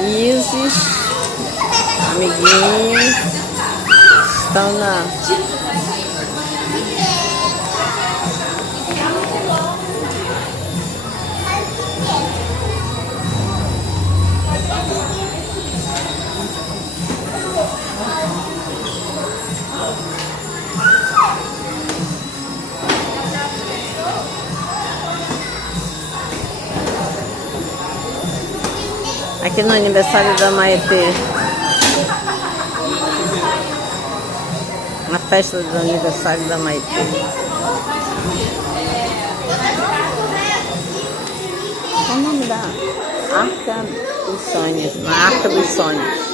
Isis, amiguinhos, estão na... Aqui no aniversário da Maitê. Na festa do aniversário da Maitê. Qual o nome da Arca dos Sonhos? Na Arca dos Sonhos.